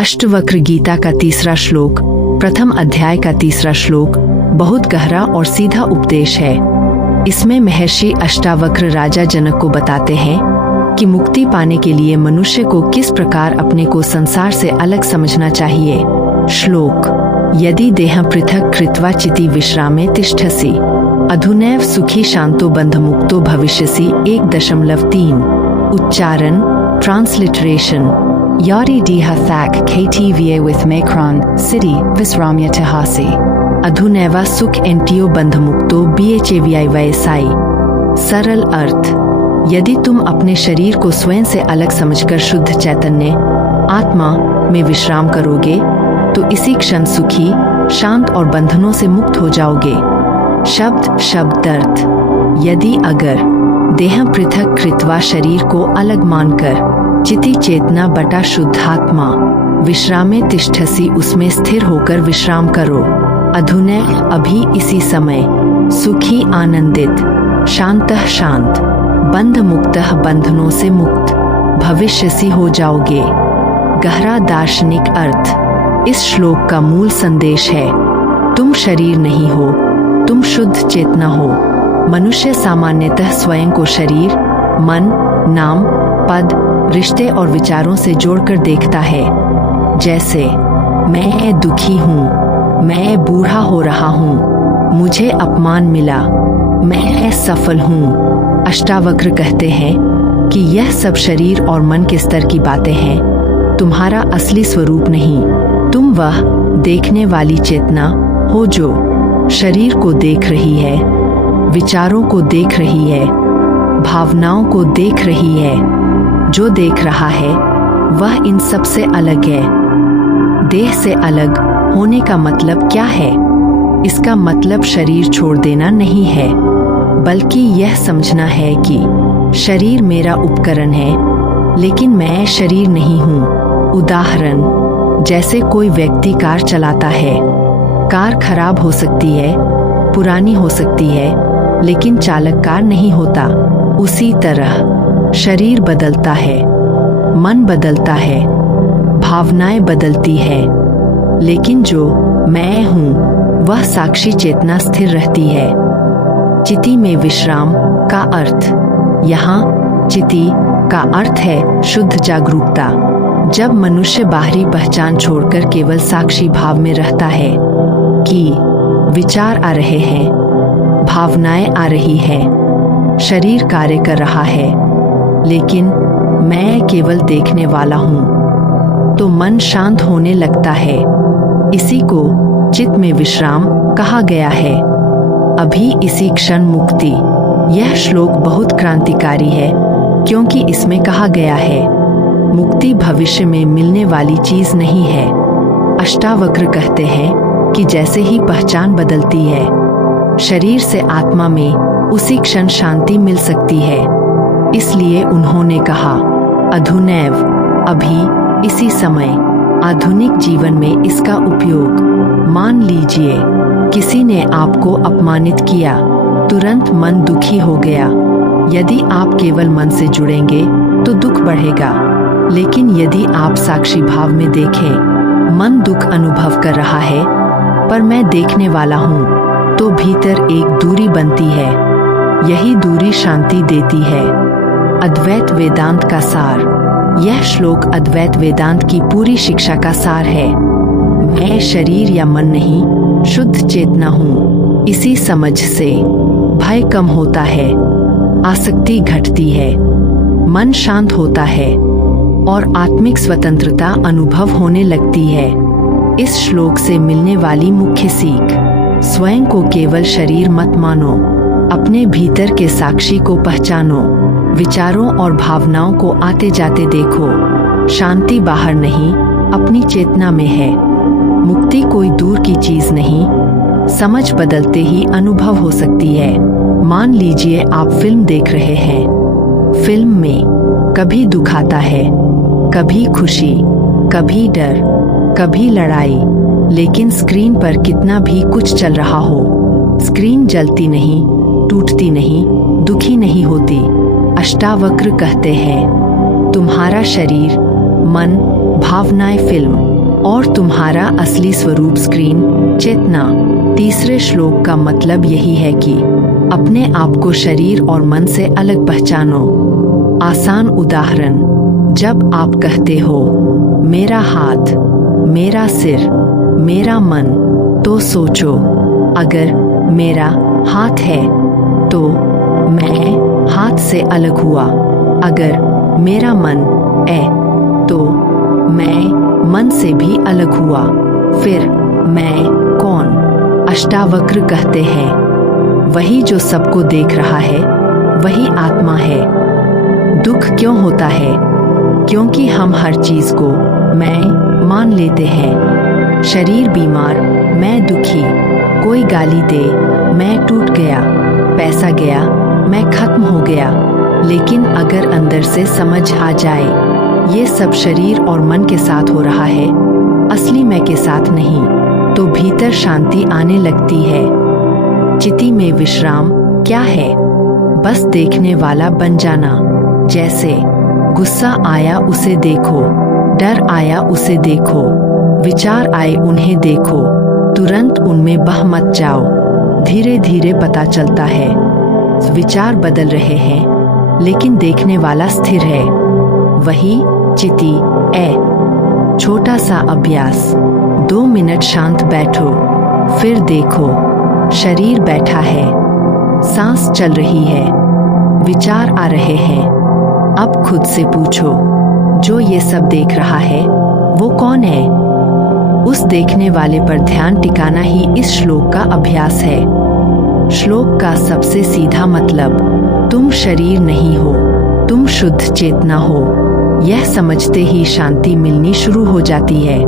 अष्टवक्र गीता का 3रा श्लोक, प्रथम अध्याय का 3रा श्लोक बहुत गहरा और सीधा उपदेश है। इसमें महर्षि अष्टावक्र राजा जनक को बताते हैं कि मुक्ति पाने के लिए मनुष्य को किस प्रकार अपने को संसार से अलग समझना चाहिए। श्लोक: यदि देह पृथक कृत्वा चिति विश्रामे तिष्ठसि अधुनैव सुखी शांतो बंध मुक्तो भविष्यसि 1.3। उच्चारण transliteration: Yari diha thak ktva with Macron, City, Visramya Tahasi. अधुनैवा सुख एंटियो बंध मुक्तो BHAVI वैसाई। सरल अर्थ: यदि तुम अपने शरीर को स्वयं से अलग समझकर शुद्ध चैतन्य आत्मा में विश्राम करोगे तो इसी क्षण सुखी, शांत और बंधनों से मुक्त हो जाओगे। शब्दार्थ: यदि अगर देह पृथक कृत्वा शरीर को अलग मानकर चिति चेतना बटा शुद्धात्मा विश्रामे तिष्ठसि उसमें स्थिर होकर विश्राम करो। अधुनैव अभी इसी समय, सुखी आनंदित, शांतः शांत, बंध मुक्तः बंधनों से मुक्त, भविष्यसि हो जाओगे। गहरा दार्शनिक अर्थ: इस श्लोक का मूल संदेश है तुम शरीर नहीं हो, तुम शुद्ध चेतना हो। मनुष्य सामान्यतः स्वयं को शरीर, मन, नाम, पद, रिश्ते और विचारों से जोड़कर देखता है। जैसे मैं दुखी हूँ, मैं बूढ़ा हो रहा हूँ, मुझे अपमान मिला, मैं असफल हूँ। अष्टावक्र कहते हैं कि यह सब शरीर और मन के स्तर की बातें हैं, तुम्हारा असली स्वरूप नहीं। तुम वह देखने वाली चेतना हो जो शरीर को देख रही है, विचारों को देख रही है, भावनाओं को देख रही है। जो देख रहा है वह इन सब से अलग है। देह से अलग होने का मतलब क्या है? इसका मतलब शरीर छोड़ देना नहीं है, बल्कि यह समझना है कि शरीर मेरा उपकरण है, लेकिन मैं शरीर नहीं हूँ। उदाहरण: जैसे कोई व्यक्ति कार चलाता है, कार खराब हो सकती है, पुरानी हो सकती है, लेकिन चालक कार नहीं होता। उसी तरह शरीर बदलता है, मन बदलता है, भावनाएं बदलती है, लेकिन जो मैं हूँ वह साक्षी चेतना स्थिर रहती है। चिति में विश्राम का अर्थ: यहाँ चिति का अर्थ है शुद्ध जागरूकता। जब मनुष्य बाहरी पहचान छोड़कर केवल साक्षी भाव में रहता है कि विचार आ रहे हैं, भावनाएं आ रही है, शरीर कार्य कर रहा है, लेकिन मैं केवल देखने वाला हूँ, तो मन शांत होने लगता है। इसी को चित्त में विश्राम कहा गया है। अभी इसी क्षण मुक्ति। यह श्लोक बहुत क्रांतिकारी है क्योंकि इसमें कहा गया है मुक्ति भविष्य में मिलने वाली चीज नहीं है। अष्टावक्र कहते हैं कि जैसे ही पहचान बदलती है, शरीर से आत्मा में उसी क्षण शांति मिल सकती है। इसलिए उन्होंने कहा अधुनैव अभी इसी समय। आधुनिक जीवन में इसका उपयोग: मान लीजिए किसी ने आपको अपमानित किया, तुरंत मन दुखी हो गया। यदि आप केवल मन से जुड़ेंगे तो दुख बढ़ेगा, लेकिन यदि आप साक्षी भाव में देखें, मन दुख अनुभव कर रहा है पर मैं देखने वाला हूँ, तो भीतर एक दूरी बनती है। यही दूरी शांति देती है। अद्वैत वेदांत का सार। यह श्लोक अद्वैत वेदांत की पूरी शिक्षा का सार है। मैं शरीर या मन नहीं, शुद्ध चेतना हूँ। इसी समझ से भय कम होता है, आसक्ति घटती है, मन शांत होता है और आत्मिक स्वतंत्रता अनुभव होने लगती है। इस श्लोक से मिलने वाली मुख्य सीख: स्वयं को केवल शरीर मत मानो, अपने भीतर के साक्षी को पहचानो, विचारों और भावनाओं को आते जाते देखो। शांति बाहर नहीं, अपनी चेतना में है। मुक्ति कोई दूर की चीज नहीं, समझ बदलते ही अनुभव हो सकती है। मान लीजिए आप फिल्म देख रहे हैं। फिल्म में कभी दुख आता है, कभी खुशी, कभी डर, कभी लड़ाई, लेकिन स्क्रीन पर कितना भी कुछ चल रहा हो, स्क्रीन जलती नहीं, टूटती नहीं, दुखी नहीं होती। अष्टावक्र कहते हैं तुम्हारा शरीर, मन, भावनाएं फिल्म और तुम्हारा असली स्वरूप स्क्रीन चेतना। तीसरे श्लोक का मतलब यही है कि अपने आप को शरीर और मन से अलग पहचानो। आसान उदाहरण, जब आप कहते हो मेरा हाथ, मेरा सिर, मेरा मन, तो सोचो अगर मेरा हाथ है तो मैं हाथ से अलग हुआ, अगर मेरा मन है तो मैं मन से भी अलग हुआ, फिर मैं कौन? अष्टावक्र कहते हैं वही जो सबको देख रहा है वही आत्मा है। दुख क्यों होता है? क्योंकि हम हर चीज को मैं मान लेते हैं। शरीर बीमार, मैं दुखी, कोई गाली दे, मैं टूट गया, पैसा गया, मैं खत्म हो गया। लेकिन अगर अंदर से समझ आ जाए ये सब शरीर और मन के साथ हो रहा है, असली मैं के साथ नहीं, तो भीतर शांति आने लगती है। चिति में विश्राम क्या है? बस देखने वाला बन जाना। जैसे गुस्सा आया उसे देखो, डर आया उसे देखो, विचार आए उन्हें देखो, तुरंत उनमें बह मत जाओ। धीरे धीरे पता चलता है विचार बदल रहे हैं लेकिन देखने वाला स्थिर है। वही चिति है। छोटा सा अभ्यास, 2 मिनट शांत बैठो, फिर देखो शरीर बैठा है, सांस चल रही है, विचार आ रहे हैं। अब खुद से पूछो जो ये सब देख रहा है वो कौन है? उस देखने वाले पर ध्यान टिकाना ही इस श्लोक का अभ्यास है। श्लोक का सबसे सीधा मतलब, तुम शरीर नहीं हो, तुम शुद्ध चेतना हो। यह समझते ही शांति मिलनी शुरू हो जाती है।